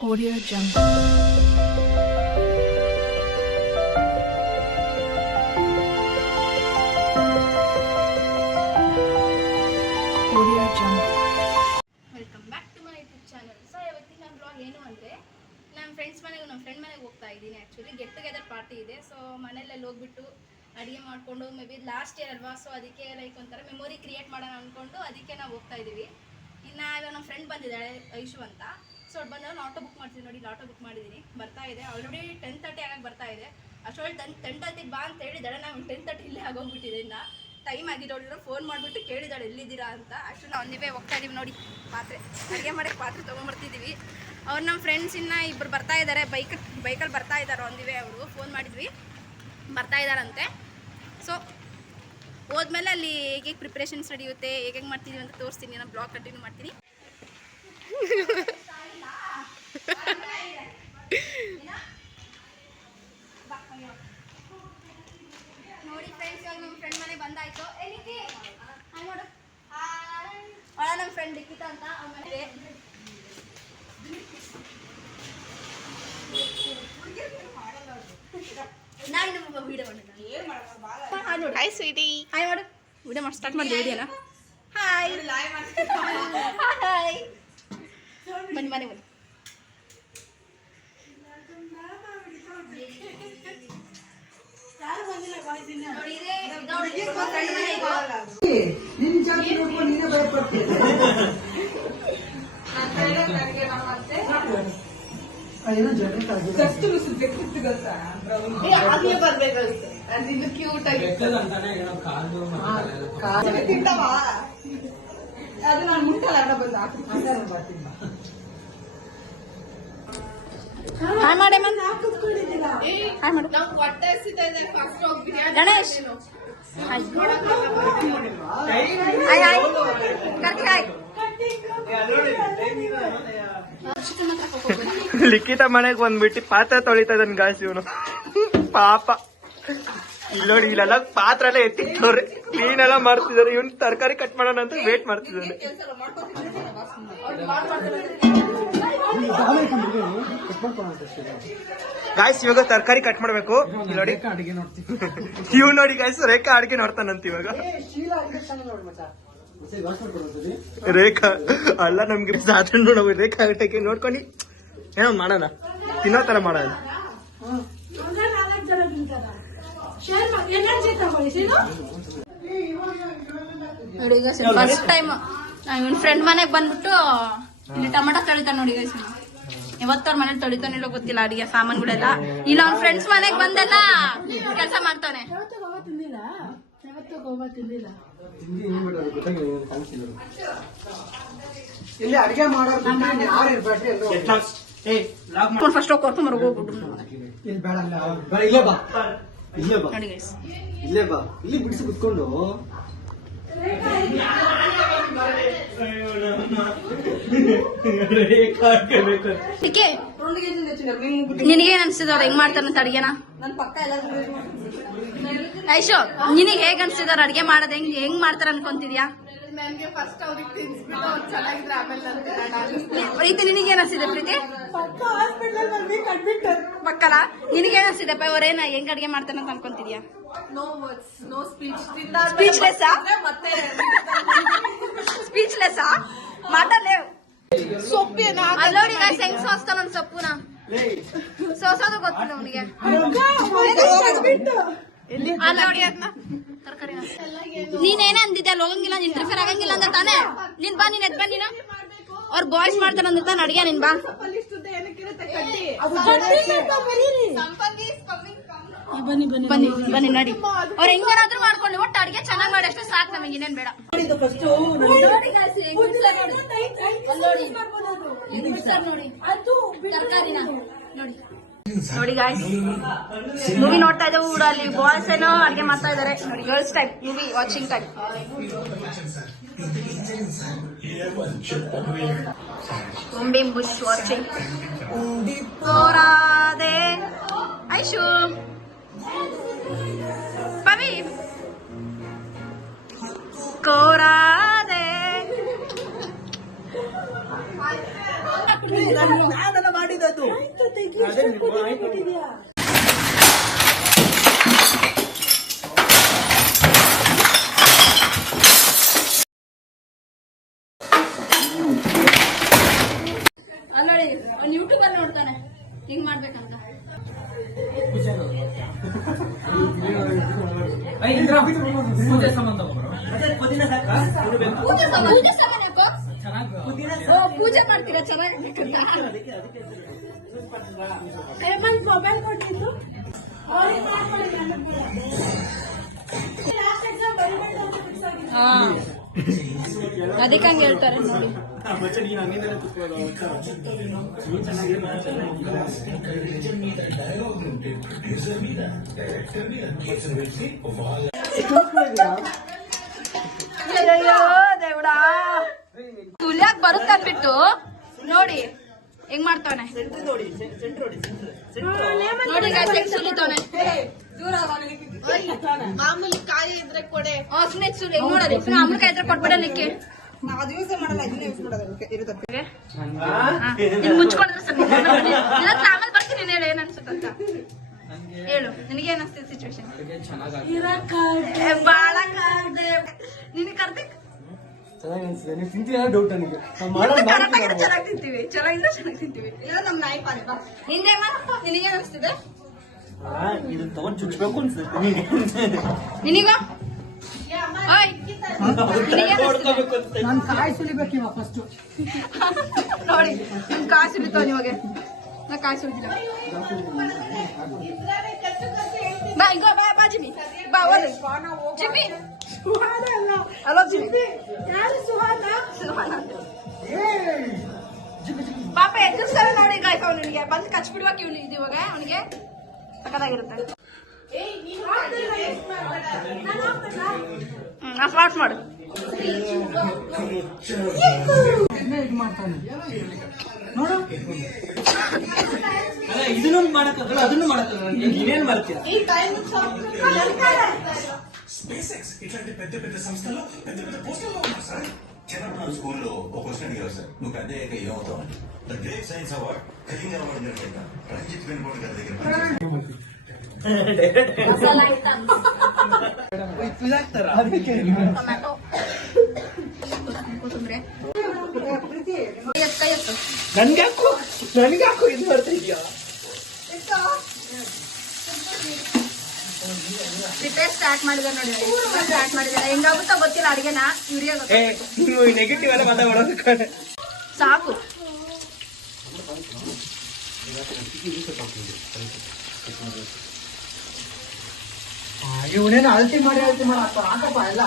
Audio Jungle. Audio Jungle. Welcome back to my YouTube channel. So ಇವತ್ತಿನ ನನ್ನ blog ಏನು ಅಂದರೆ ನಮ್ಮ ಫ್ರೆಂಡ್ ಮನೆಗೆ ಹೋಗ್ತಾ ಇದ್ದೀನಿ. ಆ್ಯಕ್ಚುಲಿ ಗೆಟ್ ಟುಗೆದರ್ ಪಾರ್ಟಿ ಇದೆ. ಸೊ ಮನೆಯಲ್ಲೆಲ್ಲ ಹೋಗ್ಬಿಟ್ಟು ಅಡುಗೆ ಮಾಡಿಕೊಂಡು ಮೇ ಬಿ ಲಾಸ್ಟ್ ಇಯರ್ ಅಲ್ವಾ, ಸೊ ಅದಕ್ಕೆ ಲೈಕ್ ಒಂಥರ ಮೆಮೊರಿ ಕ್ರಿಯೇಟ್ ಮಾಡೋಣ ಅಂದ್ಕೊಂಡು ಅದಕ್ಕೆ ನಾವು ಹೋಗ್ತಾ ಇದ್ದೀವಿ. ಇನ್ನು ಇವಾಗ ನಮ್ಮ ಫ್ರೆಂಡ್ ಬಂದಿದ್ದಾಳೆ ಐಶು ಅಂತ. ಸೊ ಅವ್ರು ಬಂದಾಗ ಆಟೋ ಬುಕ್ ಮಾಡ್ತೀನಿ ನೋಡಿ, ಆಟೋ ಬುಕ್ ಮಾಡಿದ್ದೀನಿ, ಬರ್ತಾ ಇದೆ. ಆಲ್ರೆಡಿ 10:30 ಆಗಾಗ ಬರ್ತಾ ಇದೆ. ಅಷ್ಟೊಳಗೆ 10:30 ಬಾ ಅಂತ ಹೇಳಿದ್ದಾಳೆ. ನಾವು 10:30 ಇಲ್ಲೇ ಆಗೋಗ್ಬಿಟ್ಟಿದೆ. ಇನ್ನು ಟೈಮ್ ಆಗಿದೆ. ಅವಳಿರೋ ಫೋನ್ ಮಾಡಿಬಿಟ್ಟು ಕೇಳಿದಾಳೆ ಎಲ್ಲಿದ್ದೀರಾ ಅಂತ. ಆ್ಯಕ್ಚುಲಿ ನಾವು ಒಂದಿವೇ ಹೋಗ್ತಾ ಇದೀವಿ ನೋಡಿ, ಪಾತ್ರೆ ಅಡುಗೆ ಮಾಡೋಕ್ಕೆ ಪಾತ್ರೆ ತೊಗೊಂಬರ್ತಿದ್ದೀವಿ. ಅವ್ರು ನಮ್ಮ ಫ್ರೆಂಡ್ಸ್ ಇನ್ನು ಇಬ್ಬರು ಬರ್ತಾ ಇದ್ದಾರೆ, ಬೈಕಲ್ಲಿ ಬರ್ತಾ ಇದ್ದಾರೆ. ಒಂದಿವೇ ಅವರು ಫೋನ್ ಮಾಡಿದ್ವಿ, ಬರ್ತಾ ಇದ್ದಾರಂತೆ. ಸೊ ಹೋದ್ಮೇಲೆ ಅಲ್ಲಿ ಹೇಗೆ ಪ್ರಿಪ್ರೇಷನ್ಸ್ ನಡೆಯುತ್ತೆ, ಹೇಗೆ ಮಾಡ್ತಿದ್ದೀವಿ ಅಂತ ತೋರಿಸ್ತೀನಿ. ನಾನು ಬ್ಲಾಗ್ ಕಂಟಿನ್ಯೂ ಮಾಡ್ತೀನಿ. ನೋಡಿ ಫ್ರೆಂಡ್ಸ್, ಇವಾಗ ನಮ್ಮ ಫ್ರೆಂಡ್ ಮನೆ ಬಂದಾಯ್ತು. ಅವಳ ನಮ್ಮ ಫ್ರೆಂಡ್ ಲಿಖಿತ ಅಂತ. ಆಮೇಲೆ ನಾನು ನಮ್ಮ ವಿಡಿಯೋ ಮಾಡಿದ್ದೆ. ಹಾಯ್ ಸ್ವೀಟಿ, ಹಾಯ್ ಮಾಡು. ವಿಡಿಯೋ ಮಾಡಿ ಸ್ಟಾರ್ಟ್ ಮಾಡಿದೆ ವಿಡಿಯೋನ. ಹಾಯ್ ಹಾಯ್, ಬನ್ನಿ ಮನೆ ಬನ್ನಿ. ಕ್ಯೂಟ್ ಆಗಿ ಅದು ನಾನು ಮುಟ್ಟಲ್ಲ ಬಂದ. ಹಾಯ್ ಮಾಡಿ ಹಾಯ್ ಮಾಡು ಗಣೇಶ್. ಹಾಯ್ ಹಾಯ್ ಹಾಯ್ ಕರ್ಕಿ ಹಾಯ್. ಲಿಖಿತ ಮನೆಗೆ ಬಂದ್ಬಿಟ್ಟು ಪಾತ್ರೆ ತೊಳಿತಾ ಇದ್ದಾನೆ ಗಾಯ್ಸ್ ಇವನು. ಪಾಪ ಇಲ್ಲಿ ನೋಡಿ, ಇಲ್ಲೆಲ್ಲ ಪಾತ್ರೆ ಎಲ್ಲ ಎತ್ತಿಟ್ಟವ್ರೆ, ಕ್ಲೀನ್ ಎಲ್ಲ ಮಾಡ್ತಿದ್ದಾರೆ. ಇವನು ತರಕಾರಿ ಕಟ್ ಮಾಡೋಣ ಅಂತ ವೇಟ್ ಮಾಡ್ತಿದ್ದಾನೆ. ಗಾಯ್ಸ್ ಇವಾಗ ತರಕಾರಿ ಕಟ್ ಮಾಡ್ಬೇಕು. ನೋಡಿ ಇವ್ ನೋಡಿ ಗಾಯ್ಸ್, ರೇಖಾ ಅಡಿಗೆ ನೋಡ್ತಾನಂತ ಇವಾಗ. ರೇಖಾ ಅಲ್ಲ, ನಮ್ಗೆ ಸಾಧನ ನೋಡ ರೇಖಾ ಅಡಿಗೆ ನೋಡ್ಕೊಂಡು ಏನೋ ಮಾಡೋಣ, ತಿನ್ನೋ ತರ ಮಾಡೋಣ. ನೋಡಿ ಈಗ ಫಸ್ಟ್ ಟೈಮ್ ಇವನ್ ಫ್ರೆಂಡ್ ಮನೆಗೆ ಬಂದ್ಬಿಟ್ಟು ಇಲ್ಲಿ ಟೊಮೆಟೊ ತೊಳಿತಾನೆ ನೋಡಿ ಗೈಸ್. ಯಾವತ್ತವ್ರ ಮನೇಲಿ ತೊಳಿತಾನಿಲ್ಲೋ ಗೊತ್ತಿಲ್ಲ ಅಡಿಗೆ ಸಾಮಾನುಗಳೆಲ್ಲ. ಇಲ್ಲ ಅವ್ನ ಫ್ರೆಂಡ್ಸ್ ಮನೆಗೆ ಬಂದೆಲ್ಲ ಕೆಲಸ ಮಾಡ್ತಾನೆ. ಫಸ್ಟ್ ಕೊರ್ಕೊಂಬರ್ ಹೋಗ್ಬಿಟ್ಟು ನೋಡಿ ಗೈಸ್. ಇಲ್ಲೇ ಬಾ, ಇಲ್ಲಿ ಬಿಡಿಸಿ ಕುತ್ಕೊಂಡು. ನಿನಗೇನ್ ಅನ್ಸಿದ ಅವ್ರು ಹೆಂಗ್ ಮಾಡ್ತಾರಂತ ಅಡ್ಗೆನ? ಐಶೋ, ನಿನಗೆ ಹೇಗ್ ಅನ್ಸಿದಾರ ಅಡ್ಗೆ ಮಾಡೋದ್ ಹೆಂಗ್ ಮಾಡ್ತಾರ ಅನ್ಕೊಂತಿದ್ಯಾ? ಪ್ರೀತಿ ನಿನಗೇನ್ ಅನ್ಸಿದೆ? ಪ್ರೀತಿ ಪಕ್ಕಲ ನಿನಗೇನ್ ಅನ್ಸಿದಪ್ಪ? ಅವ್ರೇನ ಹೆಂಗ್ ಅಡ್ಗೆ ಮಾಡ್ತಾರ ಅಂತ ಅನ್ಕೊಂತಿದ್ಯಾ? ಸ್ಪೀಚ್ಲೆಸ್ ಮಾತಾಡ್ಲೇವ್. ಸೊಪ್ಪಿನ ಅಲ್ಲೋಡಿ ಹೆಂಗ್ ಸೋಸ್ತಾನ ಒಂದ್ ಸೊಪ್ಪುನ ಸೋಸೋದು ಗೊತ್ತಿಲ್ಲ ಅವನಿಗೆ. ಅಲ್ಲೋಡಿ ಅದನ್ನ ತರಕಾರಿ ನೀನೇನೇ ಅಂದಿದ್ದೆ, ಅಲ್ಲಿ ಹೋಗಂಗಿಲ್ಲ, ನೀನ್ ಪ್ರಿಫರ್ ಆಗಂಗಿಲ್ಲ ಅಂದ್ರೆ ತಾನೇ. ನೀನ್ ಬಾ, ನೀನ್ ಎದ್ ಬಾ, ನೀನು ಅವ್ರ ಬಾಯ್ಸ್ ಮಾಡ್ತಾರ ಅಂದ್ರೆ ತಾನೆ ಅಡ್ಗೆ. ನೀನ್ ಬಾ ಬನ್ನಿ ಬನ್ನಿ ನಡಿ. ಅವ್ರ ಹೆಂಗಾದ್ರೂ ಮಾಡ್ಕೊಳ್ಳಿ, ಒಟ್ಟು ಅಡ್ಗೆ ಚೆನ್ನಾಗ್ ಮಾಡಿ ಅಷ್ಟೇ ಸಾಕು, ನಮಗೆ ಇನ್ನೇನ್ ಬೇಡ. ತರಕಾರಿನ ನೋಡಿ ನೋಡಿ ಗಾಯ್ಸ್, ಮೂವಿ ನೋಡ್ತಾ ಇದ್ದೇವೆ. ಅಲ್ಲಿ ಬಾಯ್ಸ್ ಏನೋ ಅಡ್ಗೆ ಮಾಡ್ತಾ ಇದಾರೆ ನೋಡಿ. Girls type movie watching time. ಕುಂಬಿಂ ಬುಷ್ ವಾಚಿಂಗ್. ತೋರಾದೆ ಐಶು ಪವಿ ಕೋರಾದೆ ನೋಡಿ ಅವ್ನು ಯೂಟ್ಯೂಬರ್ ನೋಡ್ತಾನೆ ಹಿಂಗ್ ಮಾಡ್ಬೇಕಂತ. ಪೂಜೆ ಸಂಬಂಧ ಪೂಜೆ ಮಾಡ್ತೀರಾ ಚೆನ್ನಾಗಿರ್ಬೇಕಂತ. ಮೊಬೈಲ್ ಕೊಟ್ಟಿದ್ದು ಅದಕ್ಕೆ ಹಂಗೆ ಹೇಳ್ತಾರೆ ನೋಡಿ. ದೇವ್ಡಾ ತುಲ್ಯಾಕ್ ಬರುತ್ತೆ ಅಂದ್ಬಿಟ್ಟು ನೋಡಿ ಹೆಂಗ್ ಮಾಡ್ತಾವನೆ ನೋಡಿ ಸುಲಿತಾವನೆ. ಮಾಮೂಲಿ ಖಾಲಿ ಇದ್ರೆ ಕೊಡೆ ಸುಮ್ಮನೆ ಸುಲಿ ನೋಡೋದು ಮಾಮೂಲಿ ಇದ್ರೆ ಕೊಟ್ಬಿಡಲಿಕ್ಕೆ ಮುಚ್ಕೊಂಡ್ರೆ ಸರ್ ಆಮೇಲೆ ಬರ್ತೀನಿ ನೀನು ಹೇಳು ಏನ್ ಅನ್ಸುತ್ತಂತ ಹೇಳು. ನಿನಗೆ ಏನ್ ಅನ್ಸ್ತದೆ ಸಿಚುವೇಶನ್? ಬಾಳ ನಿನಗೆ ಕರ್ಬೇಕು ಚೆನ್ನಾಗಿ ತಿಂತೀವಿ, ಚೆನ್ನಾಗಿದ್ರೆ ಚೆನ್ನಾಗಿ ತಿಂತೀವಿ. ನಮ್ ನಾಯಿ ಪಾಲಿ ಬಾ ನಿಂದೆ ನಿನಗೆ ಅನಿಸ್ತಿದೆ? ಇದನ್ನ ತಗೊಂಡ್ ಚುಚ್ಬೇಕು ಅನ್ಸುತ್ತೆ ನಿನಗ ನಾನು ಕಾಯಿ ಸುಲಿಬೇಕಿವ ಫಸ್ಟ್ ನೋಡಿ ನಿಮ್ ಕಾಯಿ ಸುಲಿತಾವ ನಿಮಗೆ. ನಾ ಕಾಯಿ ಸುಲಿದಿಲ್ಲ. ಬಾ ಈಗ ಬಾ ಬಾ ಜಿಮ್ಮಿ ಬಾ ಒಳ್ಳೆ ಜಿಮ್ಮಿ ಹಲೋ ಜಿಮ್ಮಿ ಸುಹಾನ ಪಾಪ ಎದುರಿಸ್ತಾರೆ ನೋಡಿ ಗಾಯ್ಕ ಅವನಿಗೆ ಬಂದು ಕಚ್ಬಿಡುವಾಗ ಇವನು ಇದು ಇವಾಗ ಅವನಿಗೆ ಸಕ್ಕದಾಗಿರುತ್ತೆ. ಸ್ಟಾರ್ಟ್ ಮಾಡು. ನೋಡು ಇದನ್ನು ಮಾಡಕ್ಕಾಗಲ್ಲ ಅದನ್ನು ಮಾಡಕ್ಕಾಗಲ್ಲ ನೀನೇನ್ ಮಾಡ್ತೀಯ? SpaceX ఇట్లాంటి పెద్ద పెద్ద సంస్థల్లో పెద్ద పెద్ద పోస్టుల్లో ఉన్నారు సార్. చిన్నప్పుడు స్కూల్లో ఒక క్వశ్చన్ అడిగారు సార్, నువ్వు పెద్ద అయ్యాక ఏమవుతావని. The great science award Kalinga award జరిగిన రంజిత్ వెన్కోట్ గారి దగ్గర ಟೊಮ್ಯಾಟೊ ಕೊತ್ತಂಬರಿ ನನ್ಗಾಕು ಇದು ಬರ್ತಿದ್ಯಾ? ಪ್ರಿಪೇರ್ ಸ್ಟಾರ್ಟ್ ಮಾಡಿದಾರೆ ನೋಡಿ. ಸ್ಟಾರ್ಟ್ ಮಾಡಿದಾರೆ ಹೆಂಗಾಗುತ್ತೋ ಗೊತ್ತಿಲ್ಲ ಅಡಿಗೆನ ಇವ್ರಿಗೆ ನೀವು ನೆಗೆಟಿವ್ ಎಲ್ಲ ಮಾತಾಡೋದು ಸಾಕು. ಇವನೇನು ಅಳತಿ ಮಾಡಿ ಹಾಕಪ್ಪ ಎಲ್ಲ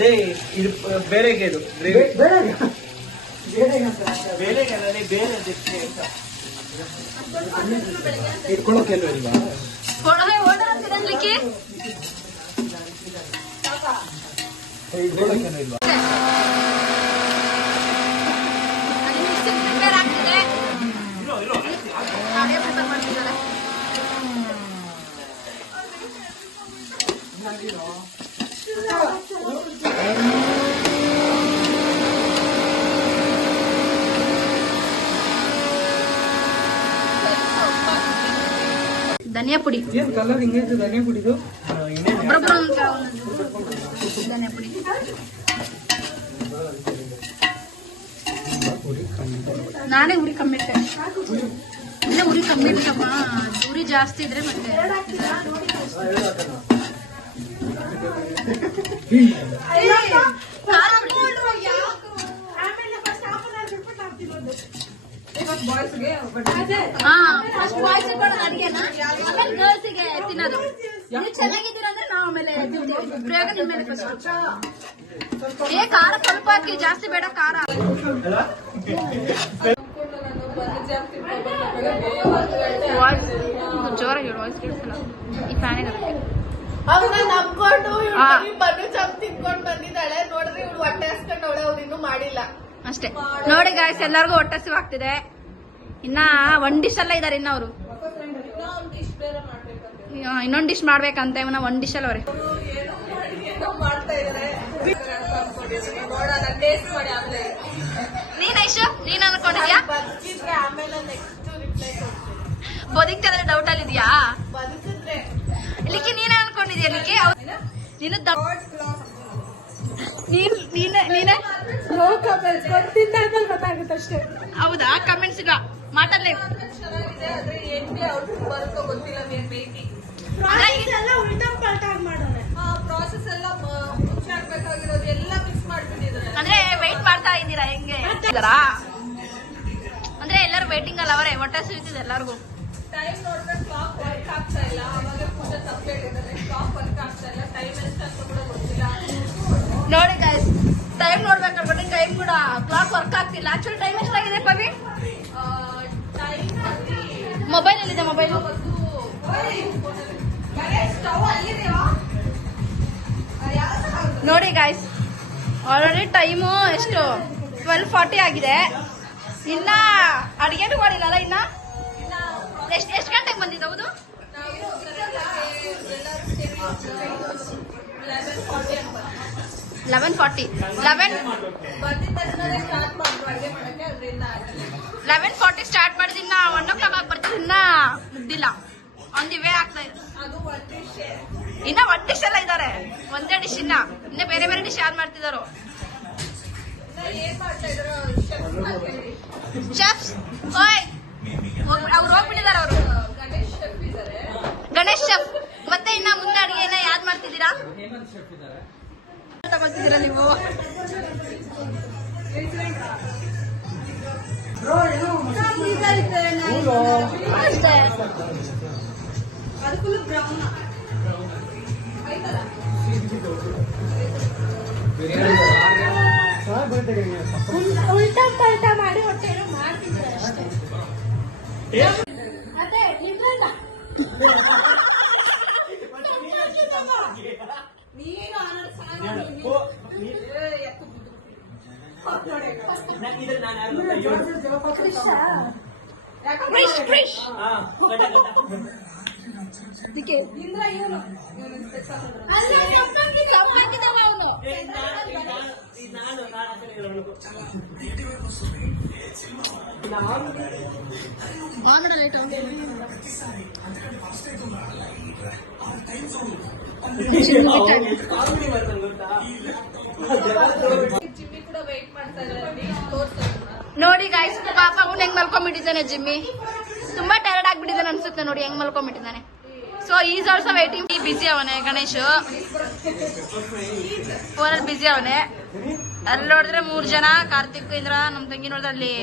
ಲೇ ಇದು ಬೇರೆಗೆ ಇದು ಬೇರೆ ಬೇರೆಗಲ್ಲ ಬೇರೆ ಇಟ್ಕೊಳ್ಳೋಕೆ ಇಲ್ವಾ? ಹೊಡವೆ ಓಡರ್ ಅಂತಿರಲಿಕ್ಕೆ ಇಟ್ಕೊಳ್ಳೋಕೆ ಇಲ್ವಾ? ಪ್ರಿಪೇರ್ ಆಗ್ತಿದೆ. ಅಡಿಗೆ ಪ್ರಿಪೇರ್ ಮಾಡ್ತಿದ್ದಾರೆ. ಧನಿಯಾ ಪುಡಿ ಏನ್ ಕಲರ್ ಹಿಂಗೈತೆ ಧನಿಯಾ ಪುಡಿದು? ಒಬ್ಬೊಬ್ರು ಧನಿಯಾ ಪುಡಿ ನಾನೇ ಉರಿ ಕಮ್ಮಿ ಇಟ್ಟೆ. ಇಲ್ಲ ಉರಿ ಕಮ್ಮಿ ಇಟ್ಟಮ್ಮ, ಉರಿ ಜಾಸ್ತಿ ಇದ್ರೆ ಮತ್ತೆ ಫಸ್ಟ್ ಬಾಯ್ಸ್ ಅಡಿಗೆನ ಆಮೇಲೆ ಗರ್ಲ್ಸಿಗೆ ತಿನ್ನೋದು. ನೀವು ಚೆನ್ನಾಗಿದ್ದೀರ ಅಂದ್ರೆ ನಾವು ಆಮೇಲೆ ತಿಂತೀವಿ. ಪ್ರಯೋಗ ನಿಮ್ಮ ಮೇಲೆ ಫಸ್ಟ್. ಖಾರ ಸ್ವಲ್ಪ ಹಾಕಿ, ಜಾಸ್ತಿ ಬೇಡ ಖಾರ. ಜೋರಾಗಿ ಹೇಳು, ವಾಯ್ಸ್ ಕೇಳಿಸಲ್ಲ. ಈ ಫ್ಯಾನಿಗೆ ಅವ್ನ ನಂಬ್ಕೊಂಡು ಬನ್ನು ಚಪ್ ತಿನ್ಕೊಂಡ್ ಬಂದಿದ್ದಾಳೆ. ನೋಡ್ರಿ ಇವ್ಳು ಹೊಟ್ಟೆ ಹಸ್ಕೊಂಡು ಅವ್ಳು ಇನ್ನೂ ಮಾಡಿಲ್ಲ ಅಷ್ಟೇ. ನೋಡಿ ಗಾಯ್ಸ್, ಎಲ್ಲರಿಗೂ ಹೊಟ್ಟೆ ಹಸಿವಾಗ್ತಿದೆ. ಇನ್ನ ಒಂದ್ ಡಿಶ್ ಎಲ್ಲ ಇದಾರೆ ಇನ್ನ ಅವರು. ಇನ್ನೊಂದ್ ಡಿಶ್ ಮಾಡ್ಬೇಕಂತ ಇವನ್ನ ಒಂದ್ ಡಿಶ್ ಅಲ್ಲ ಅವ್ರೆ. ನೀನ್ ಐಶು ನೀನ್ ಅನ್ಕೊಂಡಿದ್ಯಾ? ಬದುಕಿದ್ರೆ ಆಮೇಲೆ ಬದುಕ್ತಿದ್ರೆ ಡೌಟ್ ಅಲ್ಲಿ ಇದೆಯಾ? ಬದುಕಿದ್ರೆ ಇಲ್ಲಿಕ್ಕೆ ನೀನೇ ಅನ್ಕೊಂಡಿದ್ಯಾ? ಇಲ್ಲಿಕ್ಕೆ ನೀನು ನೀನೇ ಗೊತ್ತಾಗುತ್ತೆ ಅಷ್ಟೇ. ಹೌದಾ? ಕಮೆಂಟ್ಸ್ ಈಗ ಮಾತಾಡ್ಲಿ. ಚೆನ್ನಾಗಿದೆ ಆದ್ರೆ ಹೆಂಗೆ ಔಟ್ಪುಟ್ ಬರುತ್ತೋ ಗೊತ್ತಿಲ್ಲ. ಪ್ರಾಸೆಸ್ ಎಲ್ಲ ಮುಂಚೆ ಆಗ್ಬೇಕಾಗಿರೋದು ಎಲ್ಲ ಮಿಕ್ಸ್ ಮಾಡ್ಬಿಟ್ಟಿದ್ದಾರೆ. ಅಂದ್ರೆ ವೆಯ್ಟ್ ಮಾಡ್ತಾ ಇದ್ದೀರಾ? ಹೆಂಗೆ ಅಂದ್ರೆ ಎಲ್ಲರೂ ವೇಟಿಂಗ್ ಅಲ್ಲ ಅವರೇ, ಹೊಟ್ಟೆ ಸಿಗ್ತಿದೆ ಎಲ್ಲರಿಗೂ. ಟೈಮ್ ನೋಡಿದ್ರೆ ಕ್ಲಾಕ್ ವರ್ಕ್ ಆಗ್ತಾ ಇಲ್ಲ. ಅವಾಗ ಪೂಜೆ ತಪ್ಪೇಳಿದ್ದಾರೆ. ಕ್ಲಾಕ್ ವರ್ಕ್ ಆಗ್ತಾ ಇಲ್ಲ. ಟೈಮ್ ಎಷ್ಟಂತ ಕೂಡ ಗೊತ್ತಿಲ್ಲ. ನೋಡಿ ಗೈಸ್, ಟೈಮ್ ನೋಡ್ಬೇಕು ಅನ್ಕೊಂಡೆ, ಟೈಮ್ ಕೂಡ ಕ್ಲಾಕ್ ವರ್ಕ್ ಆಗ್ತಿಲ್ಲ. ಆಕ್ಚುಲಿ ಟೈಮ್ ಎಷ್ಟಾಗಿದೆ ಪವಿ? ಟೈಮ್ ಮೊಬೈಲ್ ಎಲ್ಲಿದೆ? ಮೊಬೈಲ್ ನೋಡಿ ಗೈಸ್, ಆಲ್ರೆಡಿ ಟೈಮು ಎಷ್ಟು 12:40 ಆಗಿದೆ. ಇನ್ನ ಅಡಿಗೆನೂ ಮಾಡಿಲ್ಲಲ್ಲ. ಇನ್ನ ಎಷ್ಟು ಗಂಟೆಗೆ ಬಂದಿದ್ದು? ಹೌದು 11:40 11:40 ಸ್ಟಾರ್ಟ್ ಮಾಡಿದ. ಇನ್ನ 1 o'clock ಬರ್ತಿದ್. ಇನ್ನ ಮುಗ್ದಿಲ್ಲ. ಆನ್ ದಿ ವೇ ಆಗ್ತಾ ಇದೆ. ಇನ್ನ ಒಂದ್ ಡಿಶ್ ಎಲ್ಲ ಇದಾರೆ. ಒಂದೇ ಡಿಶ್ ಇನ್ನ ಬೇರೆ ಬೇರೆ ಡಿಶ್ ಯಾರು ಮಾಡ್ತಿದಾರೋ. ಶೆಫ್ಸ್ ಓಯ್ ಅವ್ರು ಹೋಗ್ಬಿಟ್ಟಿದಾರ. ಅವರು ಗಣೇಶ್ ಶೆಫ್. ಮತ್ತೆ ಇನ್ನ ಮುಂದೆ ಅಡಿಗೆನ ಯಾವ್ದು ಮಾಡ್ತಿದ್ದೀರಾ? ತಗೊಳ್ತಿದ್ದೀರಾ ನೀವು? ಅಷ್ಟೇ. ಉಲ್ಟಾ ಪಲ್ಟಾ ಮಾಡಿ ಹೊಟ್ಟೆ ಮಾಡ್ತಿದ್ದಾರೆ ಅಷ್ಟೇ. ಅದೇ ನಿಜಲ್ಲ. ಜಿಮ್ಮಿ ಕೂಡ ವೇಟ್ ಮಾಡ್ತಾ ಇದ್ದಾರೆ. ನೋಡಿ ಗಾಯ್ಸ್, ಪಾಪ ಅವ್ನು ಹೆಂಗ್ ಮಲ್ಕೊಂಡ್ಬಿಟ್ಟಿದ್ದಾನೆ. ಜಿಮ್ಮಿ ತುಂಬಾ ಟೈರ್ಡ್ ಆಗ್ಬಿಟ್ಟಿದ್ದಾನೆ ಅನ್ಸುತ್ತೆ. ನೋಡಿ ಹೆಂಗ್ ಮಲ್ಕೊಂಡ್ಬಿಟ್ಟಿದ್ದಾನೆ. So is also waiting. Busy ಅವನೇ ಗಣೇಶ್, ಫೋನಲ್ಲಿ ಬಿಸಿ ಅವನೇ. ಅಲ್ಲಿ ನೋಡಿದ್ರೆ 3 ಜನ, ಕಾರ್ತಿಕ್ ಇಂದ್ರ ನಮ್ ತಂಗಿ ನೋಡಿದ್ರೆ ಅಲ್ಲಿ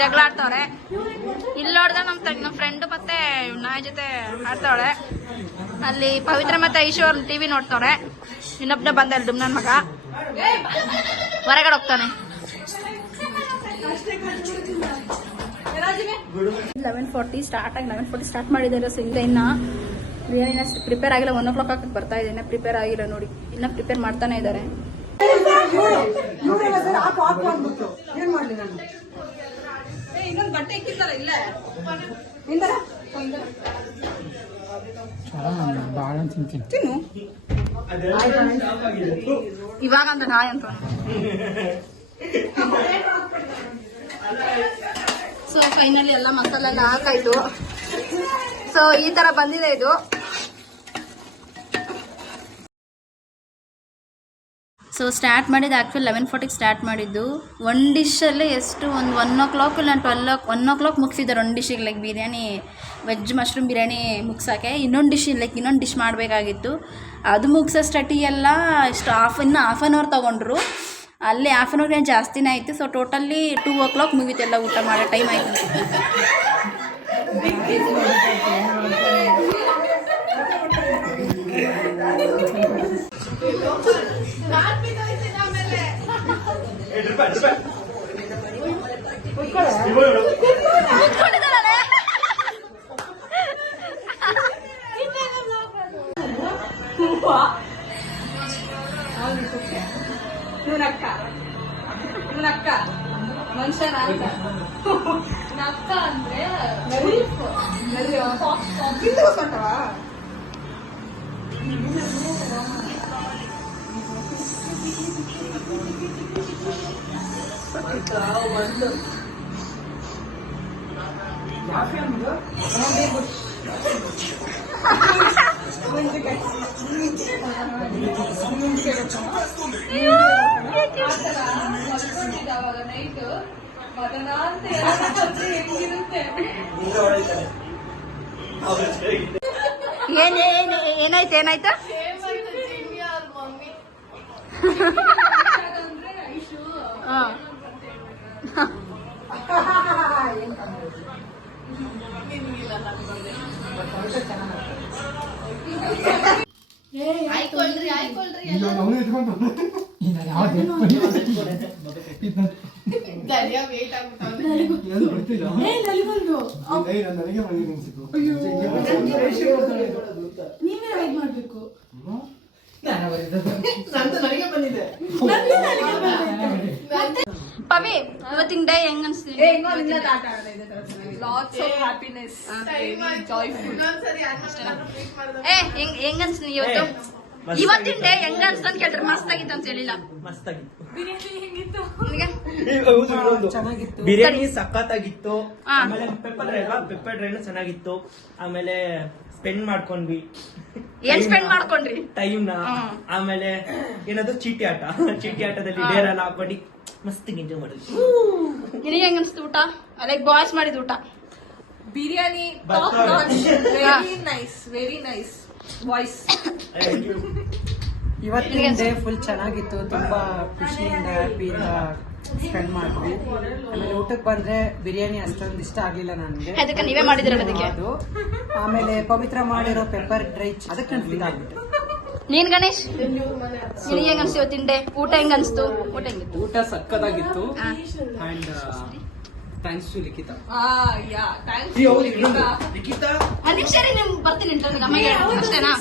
ಜಗಳ ಆಡ್ತಾವ್ರೆ. ಇಲ್ಲಿ ನೋಡಿದ್ರೆ ನಮ್ ಫ್ರೆಂಡ್ ಮತ್ತೆ ನಾಯಿ ಜೊತೆ ಆಡ್ತಾವಳೆ. ಅಲ್ಲಿ ಪವಿತ್ರ ಮತ್ತೆ ಐಶು ಅವ್ರ ಟಿವಿ ನೋಡ್ತಾವ್ರೆ. ಇನ್ನೊಬ್ನ ಬಂದ ಅಲ್ಲಿ ಡುಮ್ನನ್ ಮಗ ಹೊರಗಡೆ ಹೋಗ್ತಾನೆ. 11:40 ಸ್ಟಾರ್ಟ್ ಆಗಿ 11:40 ಸ್ಟಾರ್ಟ್ ಮಾಡಿದ್ದಾರೆ. ಸೊ ಇನ್ನ ಬಿರಿಯಾನಿನ ಪ್ರಿಪೇರ್ ಆಗಿಲ್ಲ. 1 o'clock ಆಗ್ತದೆ ಬರ್ತಾ ಇದೆ. ಇನ್ನ ಪ್ರಿಪೇರ್ ಆಗಿಲ್ಲ. ನೋಡಿ ಇನ್ನ ಪ್ರಿಪೇರ್ ಮಾಡ್ತಾನೆ ಇದ್ದಾರೆ. ಇನ್ನೊಂದು ಬಟ್ಟೆ ಇಕ್ಕಿರ್ತಾರ ಇಲ್ಲ ತಿನ್ನು. ಇವಾಗ ಅಂತ ನಾಯಿ ಅಂತ. ಸೊ ಫೈನಲಿ ಎಲ್ಲ ಮಸಾಲೆ ಎಲ್ಲ ಹಾಕಾಯ್ತು. ಸೊ ಈ ತರ ಬಂದಿದೆ ಇದು. ಸೊ ಸ್ಟಾರ್ಟ್ ಮಾಡಿದ್ದು ಆ್ಯಕ್ಚುಲಿ 11:40 ಸ್ಟಾರ್ಟ್ ಮಾಡಿದ್ದು. ಒಂದು ಡಿಶಲ್ಲೇ ಎಷ್ಟು ಒಂದು 1 o'clock ಇಲ್ಲ 1 o'clock ಮುಗಿಸಿದ್ದಾರೆ. ಒಂದು ಡಿಶ್ಶಿಗೆ like biryani veg mushroom biryani ಮುಗ್ಸೋಕ್ಕೆ. ಇನ್ನೊಂದು ಡಿಶ್ ಮಾಡಬೇಕಾಗಿತ್ತು. ಅದು ಮುಗಿಸೋಷ್ಟಟಿ ಎಲ್ಲ ಇಷ್ಟು ಇನ್ನು ಹಾಫ್ ಆನ್ ಅವರ್ ತೊಗೊಂಡ್ರು. ಅಲ್ಲಿ ಹಾಫ್ ಆನ್ ಅವರ್ ಏನು ಜಾಸ್ತಿನೇ ಆಯಿತು. ಸೊ ಟೋಟಲಿ 2 o'clock ಮುಗೀತು ಎಲ್ಲ ಊಟ ಮಾಡೋ ಟೈಮ್ ಆಯಿತು. ನಕ್ಕ ಮನುಷ್ಯನ ನಕ್ಕ ಅಂದ್ರೆ ನೈಟ್ ಮದನ ಅಂತ ಹೆಂಗಿರುತ್ತೆ ಏನಾಯ್ತು ಏನಾಯ್ತು ಜಿಮ್ಮಿ ಅವ್ರ ಮಮ್ಮಿ ಅಂದ್ರೆ ಐಶು ಆಯ್ಕೊಳ್ರಿ ದರ್ಯಾ ವೇಟ್ ಬಂದಿದೆ ಪವಿ ಇವತ್ತಿನ ಡೇ ಹೆಂಗ್ ಅನ್ಸ್ತೀನಿ ಲಾಟ್ಸ್ ಆಫ್ ಹ್ಯಾಪಿನೆಸ್ ಇನ್ನೊಂದ್ಸರಿ ಹೆಂಗ್ ಅನ್ಸ್ತೀನಿ ಇವತ್ತು ಇವತ್ತಿನ ಡೇ ಹೆಂಗ್ ಅನ್ಸ್ತ ಅಂತ ಕೇಳ್ತಾರೆ ಮಸ್ತ್ ಆಗಿತ್ತು ಅಂತ ಹೇಳಿಲ್ಲ ನಿನಗೆ ಬಿರಿಯಾನಿ ಸಖತ್ತಾಗಿತ್ತು. ಹಾ. ಆಮೇಲೆ ಪೆಪ್ಪರ್ ಡ್ರೈನು ಚೆನ್ನಾಗಿತ್ತು. ಆಮೇಲೆ ಸ್ಪೆಂಡ್ ಮಾಡ್ಕೊಂಡ್ವಿ ಏನ್ ಸ್ಪೆಂಡ್ ಮಾಡ್ಕೊಂಡ್ರಿ ಟೈಮ್ ನ. ಹ್ಮ್. ಆಮೇಲೆ ಏನದು ಚೀಟಿ ಆಟದಲ್ಲಿ ಡೇರ್ ಎಲ್ಲ ಹಾಕೊಂಡು ಮಸ್ತ್ ಎಂಜಾಯ್ ಮಾಡಿದ್ವಿ. ನಿನಗೆ ಹೆಂಗ್ ಅನ್ಸ್ತು ಊಟ ಲೈಕ್ ಬಾಯ್ಸ್ ಮಾಡಿದ ಊಟ biryani But- top notch very nice voice ಇವತ್ತಿನ ಡೇ ಫುಲ್ ಚೆನ್ನಾಗಿತ್ತು. ತುಂಬಾ ಖುಷಿಯಿಂದ ಹ್ಯಾಪಿಯಿಂದ ಸ್ಪೆಂಡ್ ಮಾಡಿದ್ವಿ. ಆಮೇಲೆ ಊಟಕ್ಕೆ ಬಂದ್ರೆ ಬಿರಿಯಾನಿ ಅಷ್ಟೊಂದು ಇಷ್ಟ ಆಗ್ಲಿಲ್ಲ ನನಗೆ. ಅದಕ್ಕೆ ನೀವೇ ಮಾಡಿದಿರ ಅದಕ್ಕೆ ಅದು ಆಮೇಲೆ ಪವಿತ್ರ ಮಾಡಿರೋ ಪೆಪ್ಪರ್ ಡ್ರೈ ಅದಕ್ಕೆ ನಾನು ಫೀಲ್ ಆಗ್ಬಿಟ್ಟೆ. ನೀನ್ ಗಣೇಶ್ ನಿನಗೆ ಹೆಂಗ್ ಅನ್ಸ್ತು ಇವತ್ತಿನ ಡೇ ಊಟ ಹೆಂಗ್ ಅನ್ಸ್ತು ಊಟ ಹೆಂಗಿತ್ತು ಊಟ ಸಕ್ಕತ್ತಾಗಿತ್ತು. ಹಾ. And thanks to Likhita. Yeah thanks Likhita ಒಂದ್ ನಿಮಿಷ ರೀ ನಿಮ್ ಬರ್ತೀನಿ ಅಮ್ಮಗೆ ಅಷ್ಟೇನಾ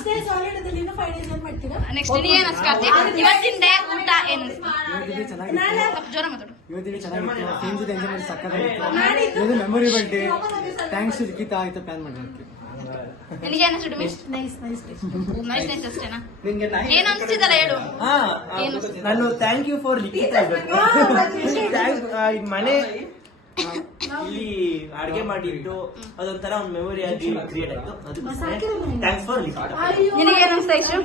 ನೆಕ್ಸ್ಟ್ ನೀ ಏನ್ ಅನ್ಸ್ಕಾರ್ತಿ ಇವತ್ತಿನ ಡೇ ಊಟ ಏನ್ ಅನ್ಸ್ತು ಸ್ವಲ್ಪ ಜೋರ ಮಾತಾಡು ಇವತ್ತಿಗೆ ಚೆನ್ನಾಗಿತ್ತು. ಫ್ರೆಂಡ್ಸ್ ಜೊತೆ ಎಂಜಾಯ್ ಮಾಡಿ ಸಕ್ಕತ್ತಾಗಿತ್ತು. ಇದು memorable day. Thanks to Likhita ಆಯ್ತು ಪ್ಲಾನ್ ಮಾಡಿರೋದಕ್ಕೆ. ನಿನಗೆ ಏನ್ ಅನ್ಸ್ತು ಮಿಸ್ ನೈಸ್ ಅಷ್ಟೇನಾ ನಿಂಗೆ ಏನ್ ಅನ್ಸ್ತಿದ್ದಲ್ಲ ಹೇಳು ಏನು? ನಾನು ಥ್ಯಾಂಕ್ ಯು ಫಾರ್ ಲಿಖಿತಾ ಮನೆ ಇಲ್ಲಿ ಅಡ್ಗೆ ಮಾಡಿಟ್ಟು ಅದೊಂಥರ ಒಂದು ಮೆಮೊರಿ ಆಗಿ ಕ್ರಿಯೇಟ್ ಆಯ್ತು. Thanks for Likhitha. ನಿನಗೆ ಏನ್ ಅನ್ಸ್ತಾ ಇಷ್ಟು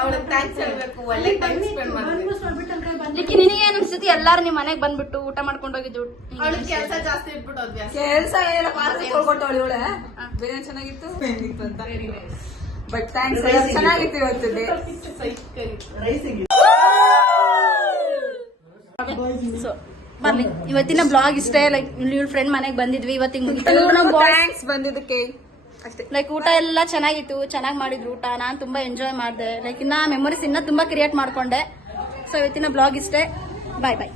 ಅವಳಿಗೆ ಥ್ಯಾಂಕ್ಸ್ ಹೇಳ್ಬೇಕು. ಒಳ್ಳೆ ಟೈಮ್ ಸ್ಪೆಂಡ್ ಮಾಡಿದ್ವಿ. ಲಿಕ್ಕಿ ನಿನಗೆ ಏನ್ ಅನ್ಸ್ತೈತಿ ಎಲ್ಲಾರು ನಿಮ್ ಮನೆಗ್ ಬಂದ್ಬಿಟ್ಟು ಊಟ ಮಾಡ್ಕೊಂಡು ಹೋಗಿದ್ದು ಅವಳಿಗೆ ಕೆಲಸ ಜಾಸ್ತಿ ಇಟ್ಬಿಟ್ಟು ಅಭ್ಯಾಸ. ಕೆಲಸ ಏನೆಲ್ಲ ಪಾತ್ರೆ ತೊಳ್ಕೊಟ್ಟವಳು ಇವಳೆ ಬಿರಿಯಾನಿ ಚೆನ್ನಾಗಿತ್ತು ಹೆಂಗಿತ್ತು ಅಂತ ಬಟ್ ಥ್ಯಾಂಕ್ಸ್ ಚೆನ್ನಾಗಿತ್ತು ಇವತ್ತು ಡೇ. ಸೊ ಬರ್ಲಿ ಇವತ್ತಿನ ಬ್ಲಾಗ್ ಇಷ್ಟೇ ಲೈಕ್ ಇವ್ಳ ಫ್ರೆಂಡ್ ಮನೆಗ್ ಬಂದಿದ್ವಿ ಇವತ್ತಿಗೆ ಥ್ಯಾಂಕ್ಸ್ ಬಂದಿದ್ದಕ್ಕೆ ಅಷ್ಟೇ. ಲೈಕ್ ಊಟ ಎಲ್ಲ ಚೆನ್ನಾಗಿತ್ತು ಚೆನ್ನಾಗಿ ಮಾಡಿದ್ರು ಊಟ ನಾನ್ ತುಂಬಾ ಎಂಜಾಯ್ ಮಾಡಿದೆ ಲೈಕ್ ಇನ್ನ ಮೆಮೊರೀಸ್ ಇನ್ನ ತುಂಬಾ ಕ್ರಿಯೇಟ್ ಮಾಡ್ಕೊಂಡೆ. ಸೊ ಇವತ್ತಿನ ಬ್ಲಾಗ್ ಇಷ್ಟೇ ಬಾಯ್ ಬಾಯ್.